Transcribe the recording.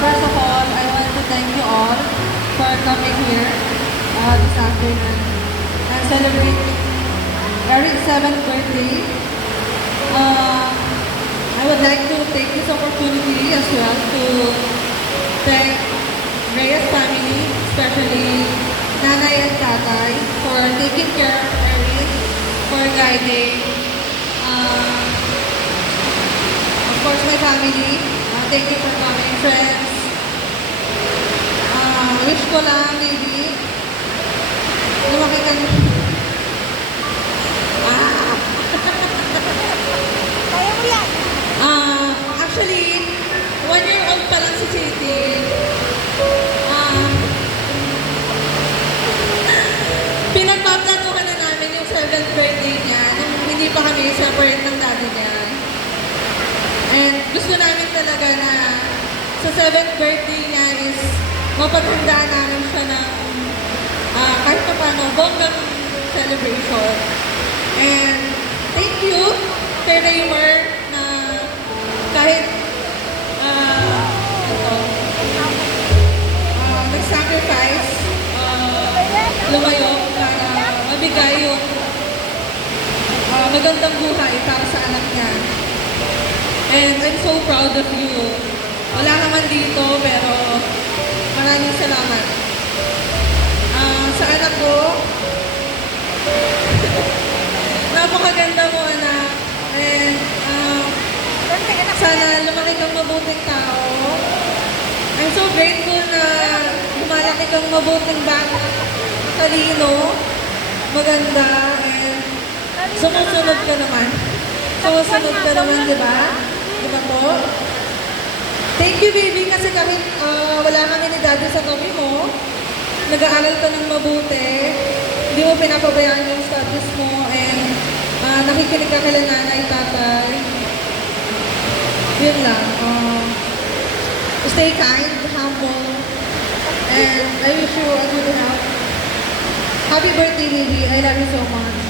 first of all, I want to thank you all for coming here this afternoon and celebrating Eric's 7th birthday. I would like to take this opportunity as well to thank Reyes family, especially Nanay and Tatay, for taking care of Eric, for guiding. Of course, my family, thank you for coming, friends. Wish ko lang, maybe, lumaki ka na. Kaya mo yan. Actually, 1-year-old pa lang si City. Pinagpaplanuhan na namin yung 7th birthday niya nung hindi pa kami separate ng daddy niya. And gusto namin talaga na sa 7th birthday niya is mapaghandaan namin siya ng kahit pa paano, bonggang celebration. And thank you, Sir Raymer, na kahit nag-sacrifice, lumayo para mabigay yung magandang buhay para sa anak niya. And I'm so proud of you. Wala naman dito, pero maraming salamat. Sa anak ko, napakaganda mo, anak. And sana lumaki kang mabuting tao. I'm so grateful na lumalaki kang mabuting bata, talino, maganda, and sumusunod ka naman. Sumusunod ka naman, di ba? Di ba po? Thank you, baby, kasi kahit wala kami ni Daddy sa tabi mo, nag-aaral ka ng mabuti, hindi mo pinapabayaan yung studies mo, and nakikinig ka kila nanay, tatay. Yun lang. Stay kind, humble, and I wish you a good health. Happy birthday, baby. I love you so much.